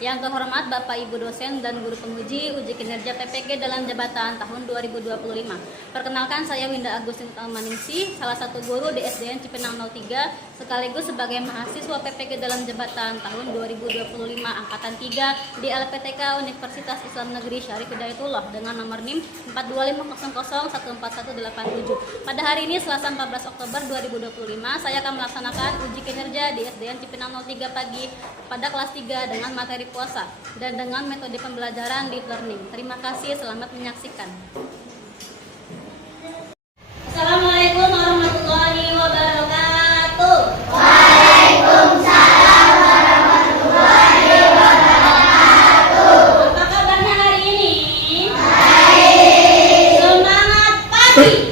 Yang terhormat Bapak Ibu dosen dan guru penguji uji kinerja PPG dalam jabatan tahun 2025. Perkenalkan, saya Winda Agustin Maningsi, salah satu guru di SDN Cipinang 03, sekaligus sebagai mahasiswa PPG dalam jabatan tahun 2025 angkatan 3 di LPTK Universitas Islam Negeri Syarif Hidayatullah dengan nomor NIM 42500141187. Pada hari ini Selasa 14 Oktober 2025, saya akan melaksanakan uji kinerja di SDN Cipinang 03 pagi pada kelas 3 dengan materi puasa dan dengan metode pembelajaran deep learning. Terima kasih, selamat menyaksikan. Assalamualaikum warahmatullahi wabarakatuh. Waalaikumsalam warahmatullahi wabarakatuh. Apa kabarnya hari ini? Baik. Semangat pagi.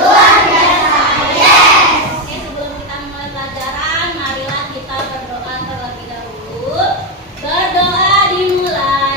Luar biasa. Yes. Oke, sebelum kita mulai pelajaran, marilah kita berdoa terlebih dahulu. Berdoa dimulai.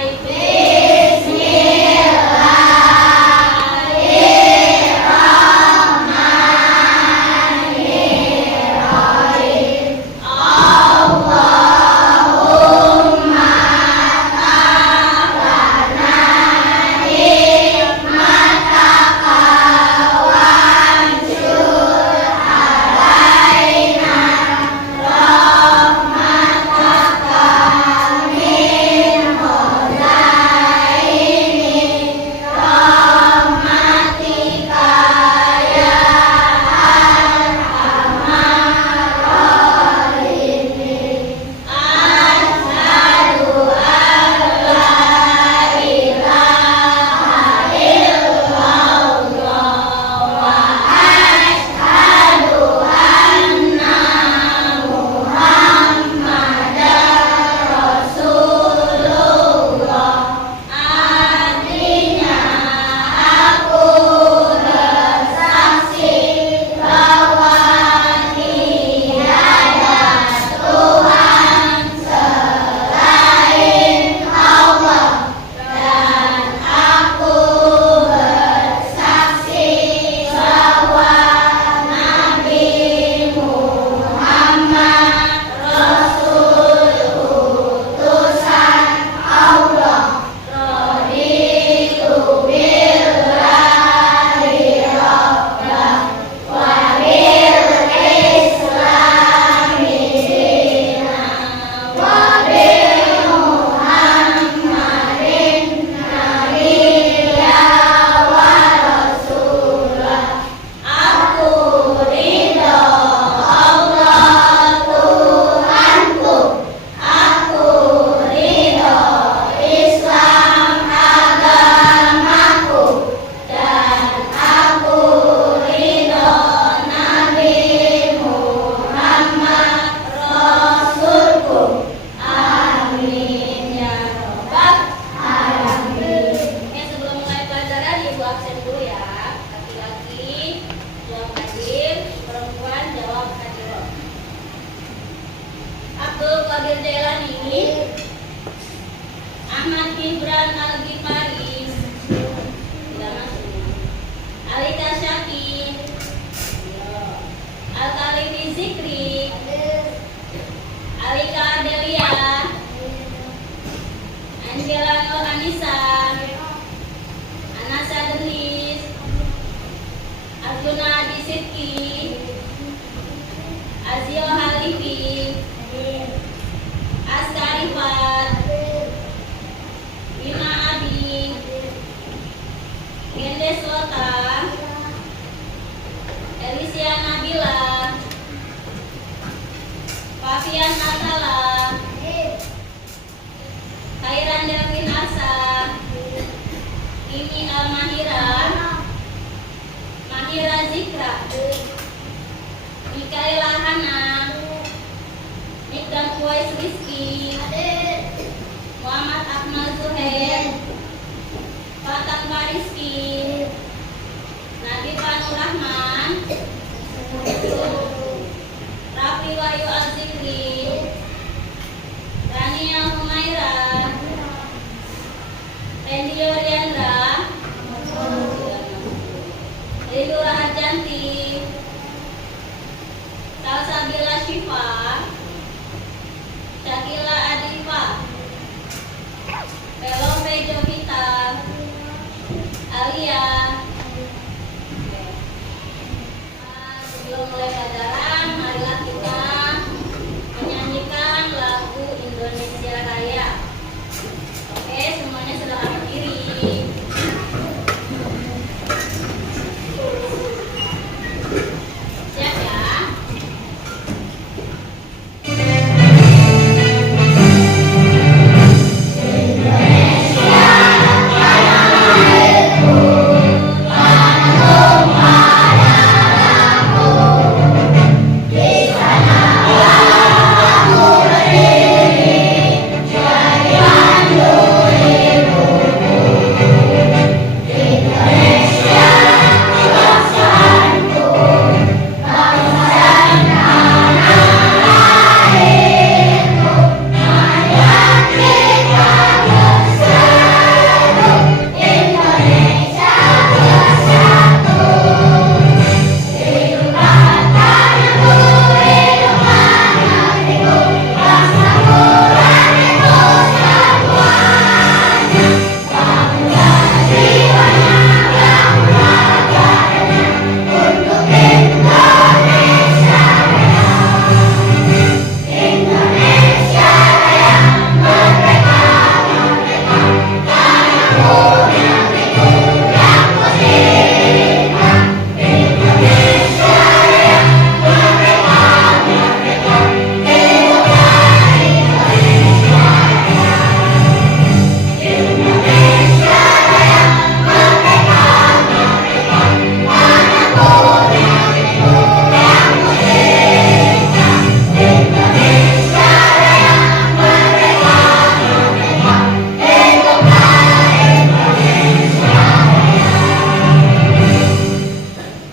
Siap ya.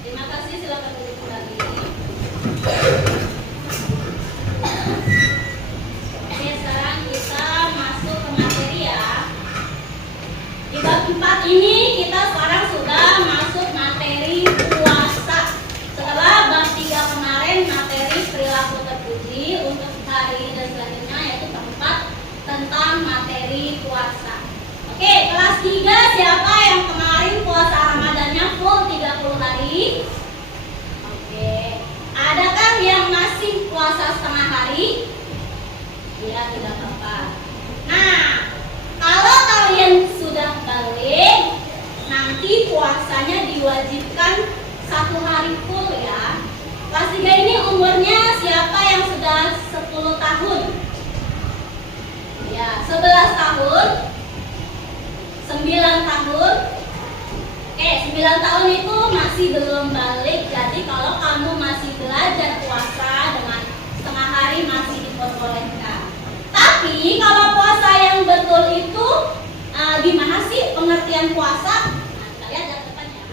Terima kasih, silakan duduk kembali. Oke, sekarang kita masuk ke materi ya. Di bab 4 ini kita sekarang sudah masuk materi puasa. Setelah bab 3 kemarin materi perilaku terpuji, untuk hari ini dan selanjutnya yaitu bab 4 tentang materi puasa. Oke, kelas 3 siapa yang kemarin puasa Ramadannya full 30 hari? Oke. Adakah yang masih puasa setengah hari? Ya, tidak apa-apa. Nah, kalau kalian sudah balik, nanti puasanya diwajibkan 1 hari full ya. Kelas 3 ini umurnya siapa yang sudah 10 tahun? Ya, 11 tahun, 9 tahun. Oke, 9 tahun itu masih belum balik. Jadi kalau kamu masih belajar puasa dengan setengah hari masih diperbolehkan. Tapi kalau puasa yang betul itu gimana sih pengertian puasa? Nah, kita lihat di depannya.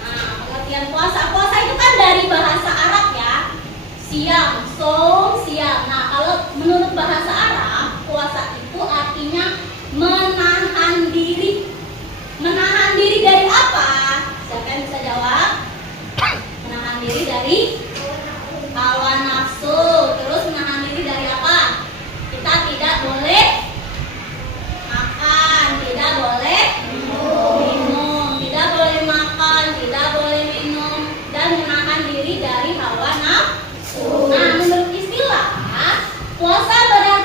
Nah, pengertian puasa. Puasa itu kan dari bahasa Arab ya. Siam, som, siam. Nah, kalau menurut bahasa Arab, puasa itu artinya menahan diri. Menahan diri dari apa? Siapa yang bisa jawab? Menahan diri dari hawa nafsu. Terus menahan diri dari apa? Kita tidak boleh makan, tidak boleh minum, tidak boleh makan, tidak boleh minum, dan menahan diri dari hawa nafsu. Nah, menurut istilah, puasa berarti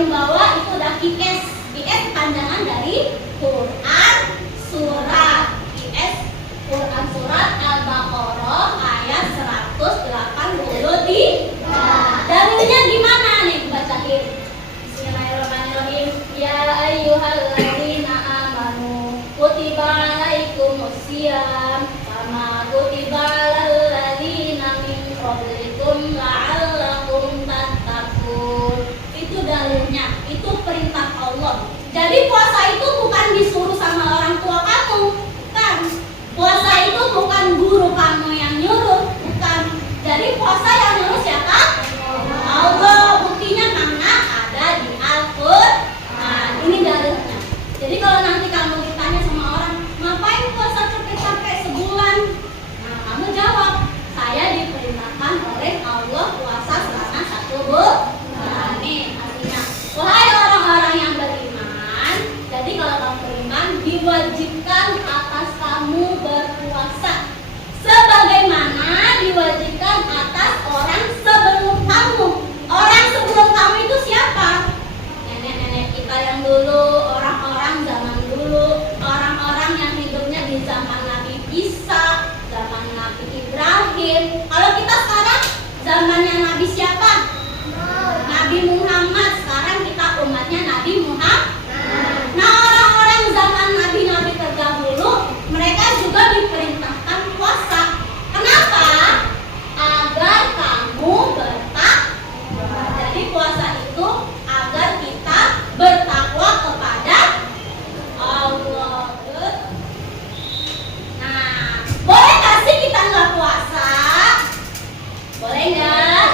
paling bawah itu ada IS. IS panjangan dari Quran Surat. IS Quran Surat Al-Baqarah ayat 183. Dalilnya gimana nih, bacain. Bismillahirrahmanirrahim. Ya ayyuhalladzina amanu kutiba alaikumusiyam kama kutiba alal ladzina min qablikum la'allakum tattaqun. Itu dalilnya, itu perintah Allah. Jadi puasa itu bukan disuruh sama orang tua kamu, bukan. Puasa itu bukan guru kamu yang nyuruh, bukan. Jadi puasa yang nyuruh siapa? Allah. Buktinya karena ada di Al-Quran. Ini dalilnya. Jadi kalau nanti kamu ditanya sama orang, ngapain puasa capek-capek sebulan? Nah, kamu jawab, saya diperintahkan oleh Allah puasa selama 1 bulan. Nih artinya, wahai orang-orang yang beriman, jadi kalau kamu beriman, diwajibkan atas kamu berpuasa sebagaimana diwajibkan atas orang sebelum kamu. Orang sebelum kamu itu siapa? Nenek-nenek kita yang dulu, orang-orang zaman dulu, orang-orang yang hidupnya di zaman Nabi Isa, zaman Nabi Ibrahim. Kalau kita sekarang zamannya Nabi siapa? Nabi Muhammad. Sekarang kita umatnya Nabi Muhammad. Nah, orang-orang zaman nabi-nabi terdahulu, mereka juga diperintahkan puasa. Kenapa? Agar kamu bertakwa. Jadi puasa itu agar kita bertakwa kepada Allah. Nah, boleh nggak sih kita nggak puasa? Boleh nggak?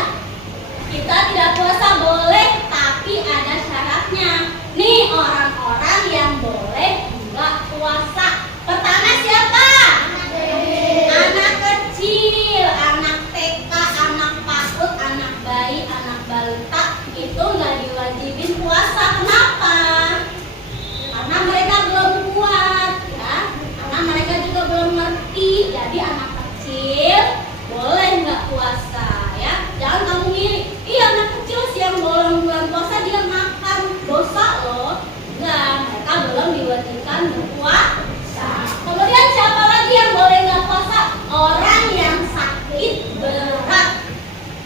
Kita tidak puasa boleh, tapi ada syaratnya. Nih orang-orang yang boleh nggak puasa. Pertama siapa? Anak kecil, anak TK, anak PAUD, anak bayi, anak balita itu nggak diwajibin puasa. Kenapa? Karena mereka belum kuat, ya. Karena mereka juga belum ngerti. Jadi anak kecil boleh nggak puasa, ya. Jangan kamu ngiri. Iya anak kecil sih yang boleh bulan puasa dia makan, dosa loh. Enggak, mereka belum diwajibkan berpuasa. Kemudian siapa lagi yang boleh nggak puasa? Orang yang sakit berat.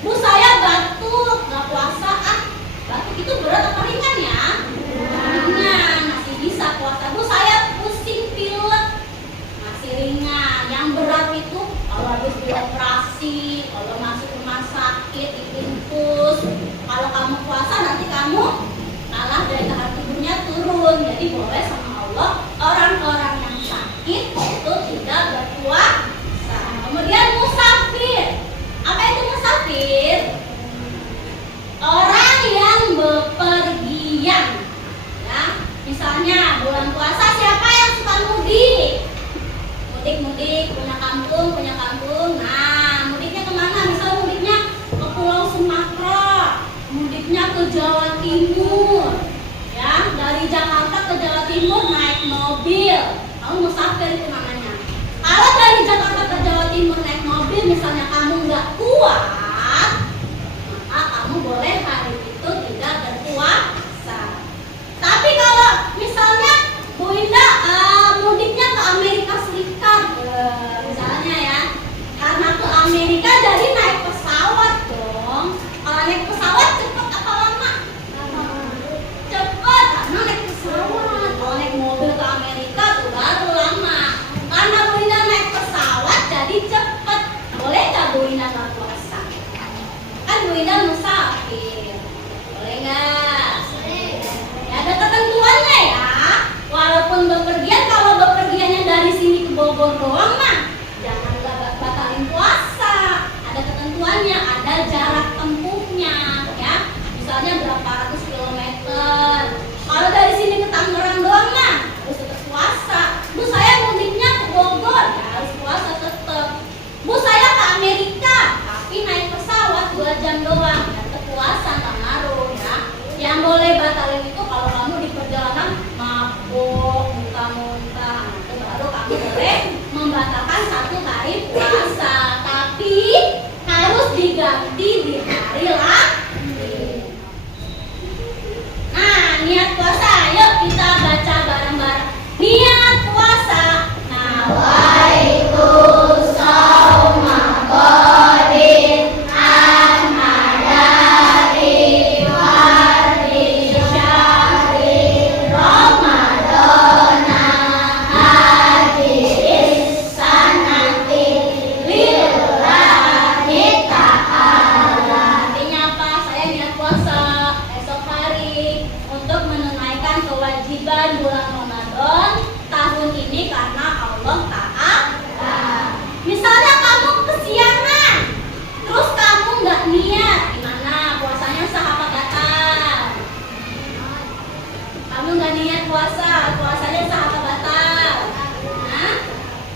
Bu, saya batuk nggak puasa. Batuk itu berat atau ringan ya? Ringan, masih bisa puasa. Bu, saya pusing pilek, masih ringan. Yang berat itu kalau habis dioperasi, kalau masuk rumah sakit, diinfus. Kalau kamu puasa nanti kamu malah daya tahan tubuhnya turun. Jadi boleh sama Allah orang-orang yang sakit itu tidak berpuasa. Kemudian musafir. Apa itu musafir? Orang yang bepergian, ya. Misalnya bulan puasa siapa yang suka mudik? Mudik-mudik, punya kampung. Nah, mudiknya kemana? Misal mudiknya ke Pulau Sumatera, mudiknya ke Jawa Timur, ya. Dari Jakarta ke Jawa Timur naik mobil, kamu musafir itu namanya. Kalau dari Jakarta ke Jawa Timur naik mobil, misalnya kamu nggak kuat, maka kamu boleh hari itu tidak berpuasa. Tapi kalau misalnya Bu Indah mudiknya ke Amerika Serikat, misalnya ya, karena ke Amerika jadi naik pesawat dong. Kalau naik pesawat cepat apa lama? Cepat, karena naik pesawat. Kalau naik mobil ke Amerika tuh baru lama. Karena Bu Indah naik pesawat jadi cepat. Boleh nggak Bu Indah nggak puasa? Kan Bu Indah musafir. Boleh nggak? Ya, ada ketentuannya ya. Walaupun bepergian, kalau bepergiannya dari sini ke Bogor doang mah jangan batalin puasa. Ada ketentuannya, ada jarak tempuhnya, ya. Misalnya berapa ratus kilometer. Kalau dari sini ke Tangerang doang mah harus tetap puasa. Bu, saya mudiknya ke Bogor, ya harus puasa tetap. Bu, saya ke Amerika, tapi naik pesawat 2 jam doang, ya tetap puasa, nggak ngaruh, ya. Yang boleh batalin itu kalau kamu di perjalanan mabuk, muntah-muntah, itu baru kamu boleh membatalkan 1 hari puasa. Tapi harus diganti di hari lain. baik untuk menunaikan kewajiban bulan Ramadan tahun ini karena Allah Ta'ala. Misalnya kamu kesiangan, terus kamu nggak niat, gimana? Puasanya sah apa batal? Kamu nggak niat puasanya sah apa batal? Nah,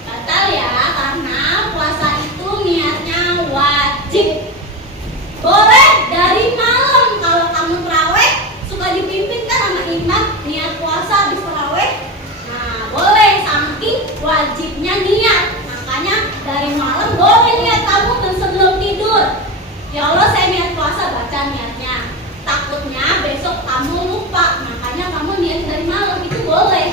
batal ya, karena puasa itu niatnya wajib. Boleh dari malam, kalau kamu terawih suka dipimpin kan sama imam niat puasa habis terawih. Nah, boleh saking wajibnya niat. Makanya dari malam boleh niat kamu dan sebelum tidur. Ya Allah, saya niat puasa, baca niatnya. Takutnya besok kamu lupa, makanya kamu niat dari malam, itu boleh.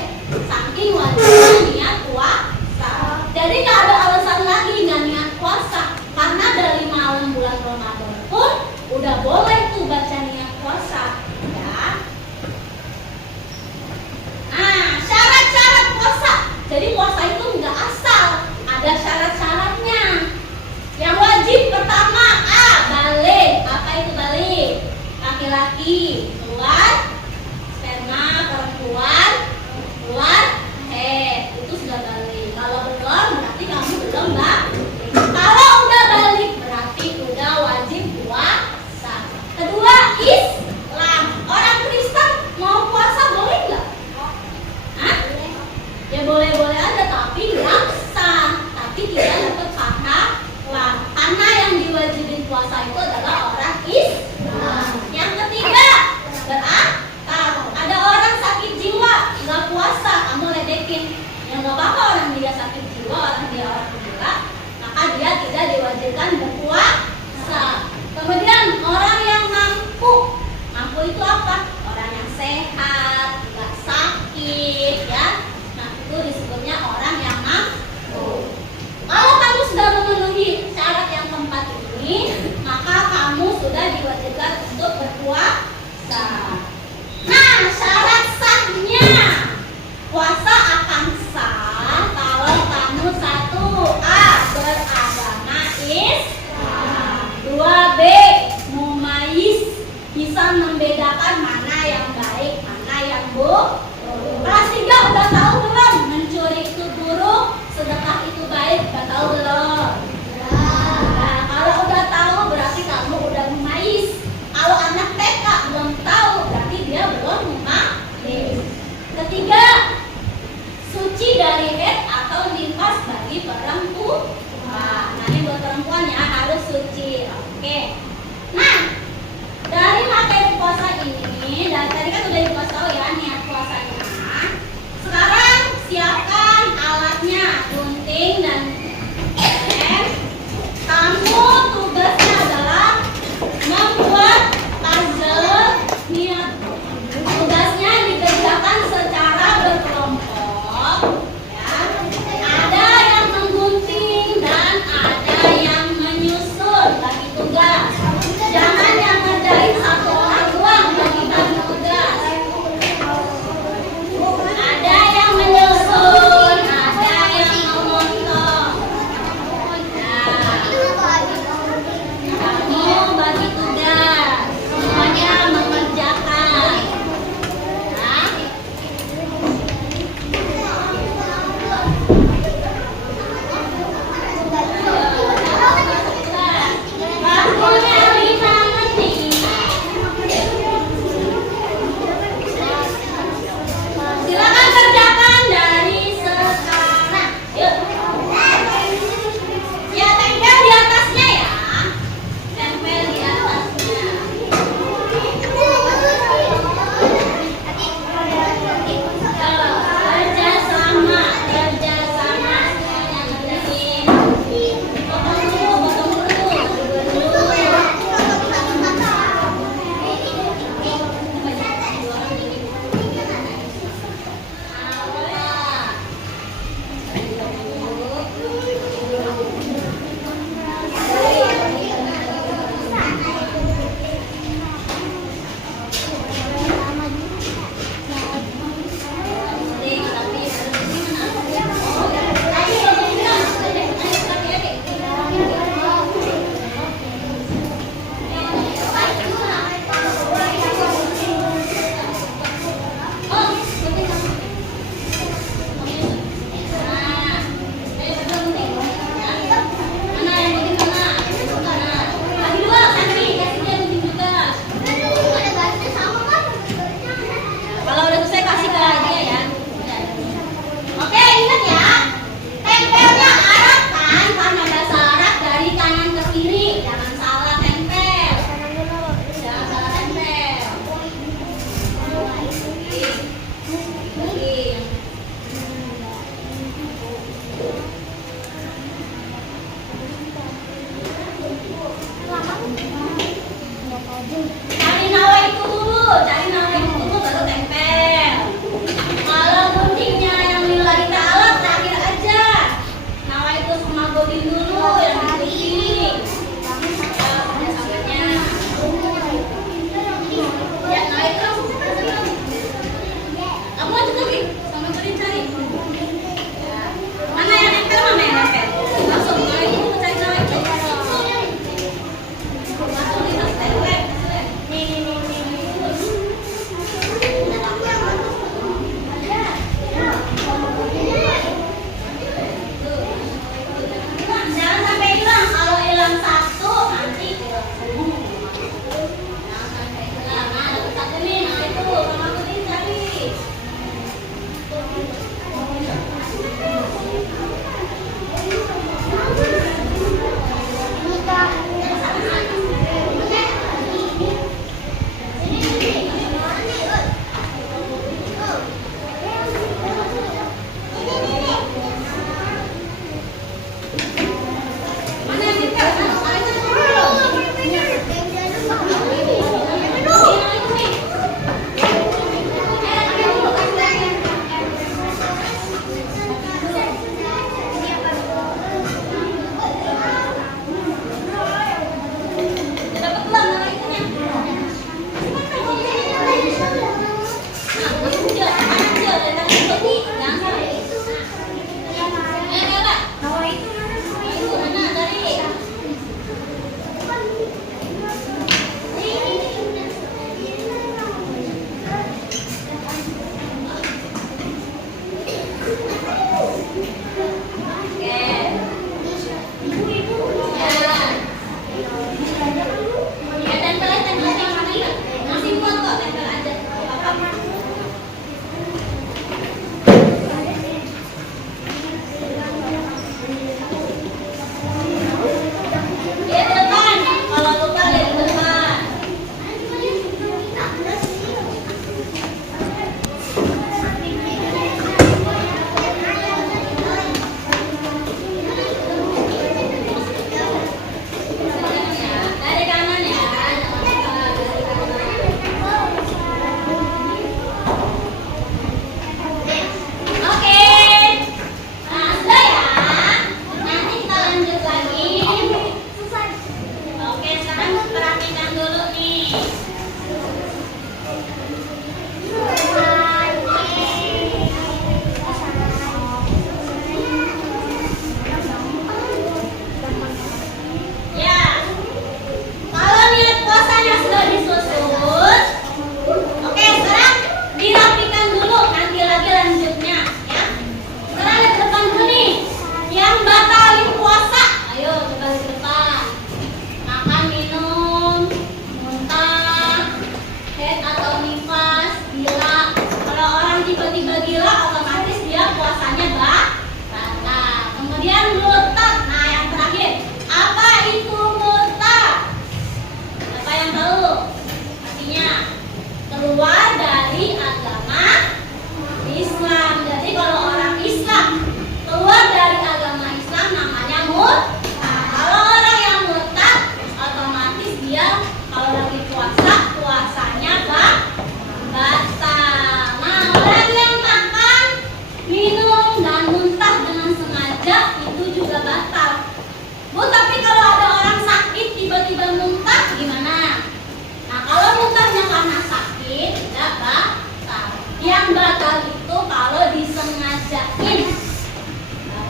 batal itu kalau disengajain.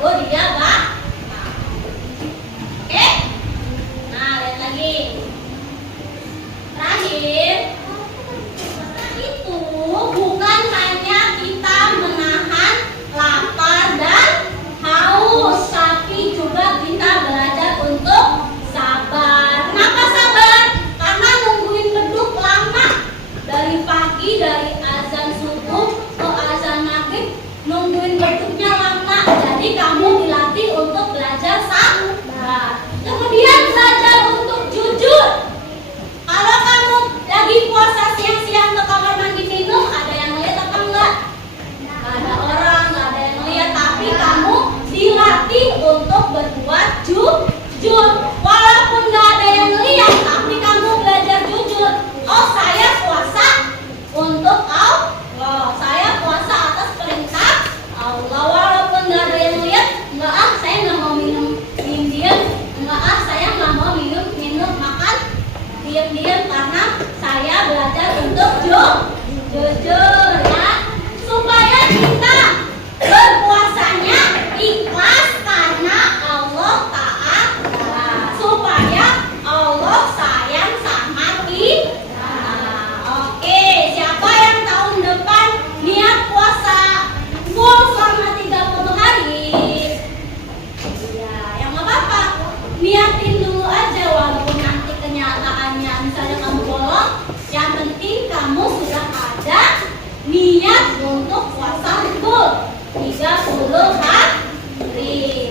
Baru dia batal. Oke? Nah, lihat lagi. Terakhir, itu bukan hanya kita menahan lapar dan haus, tapi juga kita belajar untuk sabar. Kenapa sabar? Karena nungguin beduk lama. Dari pagi, dari azan subuh ke azan maghrib, nungguin beduknya lama. Jadi kamu dilatih untuk belajar sabar. Kemudian belajar untuk jujur. Kalau kamu lagi puasa siang-siang ke kamar mandi minum, ada yang lihat apa enggak? Nggak ada orang, nggak ada yang lihat. Tapi kamu dilatih untuk berbuat jujur. Walaupun nggak ada yang lihat, tapi kamu belajar jujur. Oh, saya puasa untuk Allah. Saya puasa atas perintah Allah. Walaupun nggak ada yang lihat, enggak saya nggak mau minum diam-diam. Enggak saya nggak mau minum makan diam-diam karena saya belajar untuk jujur ya, supaya kita berpuasanya ikhlas karena Allah Ta'ala, supaya Allah sayang sama kita. Oke, siapa yang tahun depan niat puasa full selama 30 hari? Ya, yang nggak apa-apa, niatin dulu aja walaupun nanti kenyataannya misalnya kamu bolong, yang penting kamu sudah ada niat untuk puasa full 30 hari.